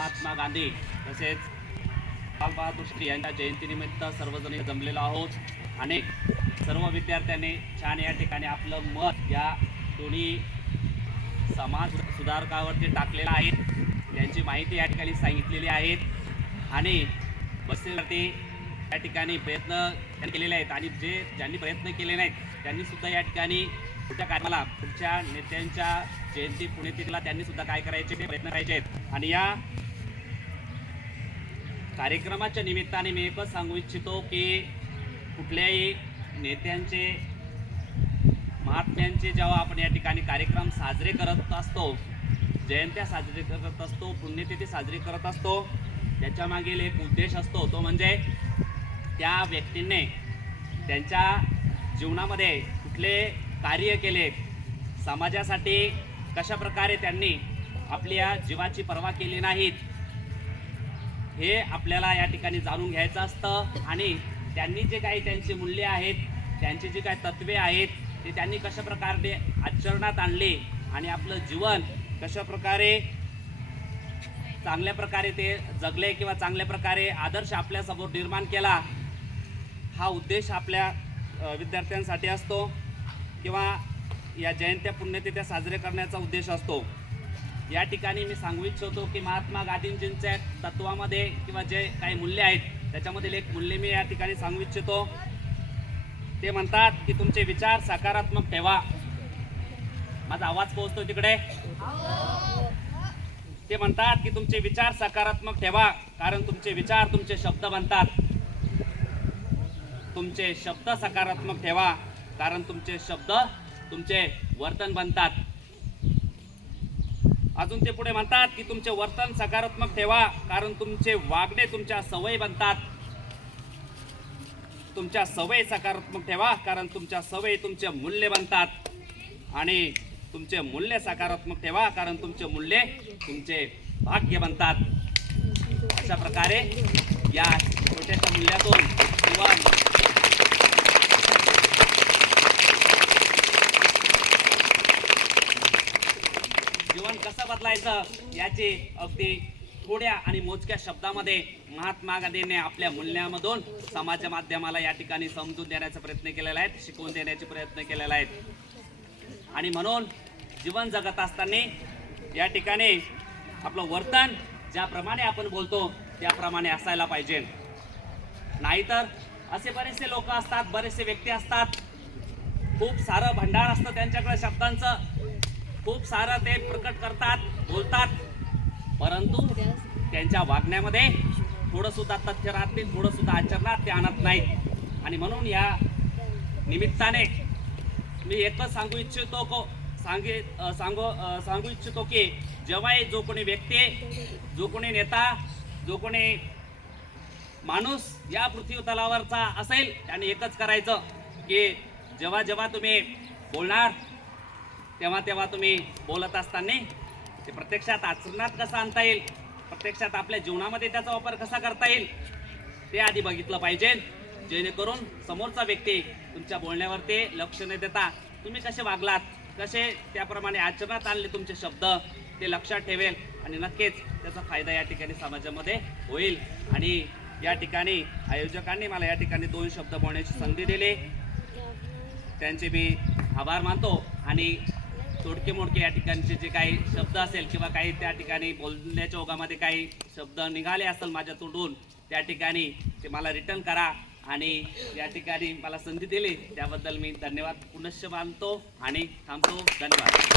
महात्मा गांधी तसेच लाल बहादूर शास्त्री यांच्या जयंतीनिमित्त सर्वजण जमलेलो आहोत आणि सर्व विद्यार्थ्यांनी छान या ठिकाणी आपलं मत या दोन्ही समाज सुधारकावरती टाकलेलं आहे। त्यांची माहिती या ठिकाणी सांगितलेली आहे आणि बसण्यासाठी या ठिकाणी प्रयत्न केलेले आहेत आणि ज्यांनी प्रयत्न केले नाहीत त्यांनी सुद्धा या ठिकाणी पुढच्या कामाला पुढच्या नेत्यांच्या जयंती पुण्यतिथीला त्यांनी सुद्धा काय करायचे ते प्रयत्न करायचे आहेत। आणि या कार्यक्रमाच्या निमित्ताने मी एकच सांगू इच्छितो की कुठल्याही नेत्यांचे महात्म्यांचे जेव्हा आपण या ठिकाणी कार्यक्रम साजरे करत असतो, जयंत्या साजरी करत असतो, पुण्यतिथी साजरी करत असतो, त्याच्या मागील एक उद्देश असतो, तो म्हणजे त्या व्यक्तीने त्यांच्या जीवनामध्ये कुठले कार्य केले, समाजासाठी कशा प्रकारे त्यांनी आपल्या जीवाची पर्वा केली नाहीत हे आपल्याला या ठिकाणी जाणून घ्यायचं असतं। आणि त्यांनी जे काही त्यांची मूल्ये आहेत, त्यांची जी काही तत्त्वे आहेत ते त्यांनी कशा प्रकारे आचरणात आणले आणि आपलं जीवन कशा प्रकारे चांगल्या प्रकारे ते जगले किंवा चांगल्या प्रकारे आदर्श आपल्यासमोर निर्माण केला, हा उद्देश आपल्या विद्यार्थ्यांसाठी असतो किंवा या जयंत्या पुण्यतिथ्या साजरे करण्याचा उद्देश असतो। या ठिकाणी मी सांगू इच्छितो की महात्मा गांधींजींच्या तत्वामध्ये किंवा जे काही मूल्य आहेत त्याच्यामधील एक मूल्य मी या ठिकाणी सांगू इच्छितो। ते म्हणतात की तुमचे विचार सकारात्मक ठेवा। माझा आवाज पोहोचतो तिकडे? ते म्हणतात की तुमचे विचार सकारात्मक ठेवा, कारण तुमचे विचार तुमचे शब्द बनतात। तुमचे शब्द सकारात्मक ठेवा, कारण तुमचे शब्द तुमचे वर्तन बनतात। अजून ते पुढे म्हणतात की तुमचे वर्तन सकारात्मक ठेवा, कारण तुमचे वागणे तुमच्या सवयी बनतात। तुमच्या सवयी सकारात्मक ठेवा, कारण तुमच्या सवयी तुमचे मूल्य बनतात। आणि तुमचे मूल्य सकारात्मक ठेवा, कारण तुमचे मूल्य तुमचे भाग्य बनतात। अशा प्रकारे या छोट्याशा मूल्यातून जीवन कसं बदलायचं याची अगदी थोड्या आणि मोजक्या शब्दामध्ये महात्मा गांधींनी आपल्या मूल्यामधून समाज माध्यमाला या ठिकाणी समजून देण्याचा प्रयत्न केलेला आहे, शिकवून देण्याचे प्रयत्न केलेला आहे। आणि म्हणून जीवन जगत असताना या ठिकाणी आपलं वर्तन ज्याप्रमाणे आपण बोलतो त्याप्रमाणे असायला पाहिजे। नाहीतर असे बरेचसे लोक असतात, बरेचसे व्यक्ती असतात, खूप सारं भंडार असतं त्यांच्याकडे शब्दांचं, खूप सारं ते प्रकट करतात, बोलतात, परंतु त्यांच्या वागण्यामध्ये थोडं सुद्धा तथ्य राहत नाही, थोडं सुद्धा आचरणात ते आणत नाहीत। आणि म्हणून या निमित्ताने मी एकच सांगू इच्छितो की जेव्हाही जो कोणी व्यक्ती, जो कोणी नेता, जो कोणी माणूस या पृथ्वी तलावरचा असेल त्याने एकच करायचं की जेव्हा जेव्हा तुम्ही बोलणार तेव्हा तुम्ही बोलत असताना ते प्रत्यक्षात आचरणात कसं आणता येईल, प्रत्यक्षात आपल्या जीवनामध्ये त्याचा वापर कसा करता येईल ते आधी बघितलं पाहिजे, जेणेकरून समोरचा व्यक्ती तुमच्या बोलण्यावरती लक्ष न देता तुम्ही कसे वागलात, कसे त्याप्रमाणे आचरणात आणले तुमचे शब्द ते लक्षात ठेवेल आणि नक्कीच त्याचा फायदा या ठिकाणी समाजामध्ये होईल। आणि या ठिकाणी आयोजकांनी मला या ठिकाणी 2 शब्द बोलण्याची संधी दिली, त्यांचे मी आभार मानतो। आणि तोडके मोडके या ठिकाणचे जे काही शब्द असेल किंवा काही त्या ठिकाणी बोलण्याच्या ओघामध्ये काही शब्द निघाले असेल माझ्या तोंडून, त्या ठिकाणी ते मला रिटर्न करा आणि या ठिकाणी मला संधी दिली त्याबद्दल मी धन्यवाद पुनश्च मानतो आणि थांबतो। धन्यवाद।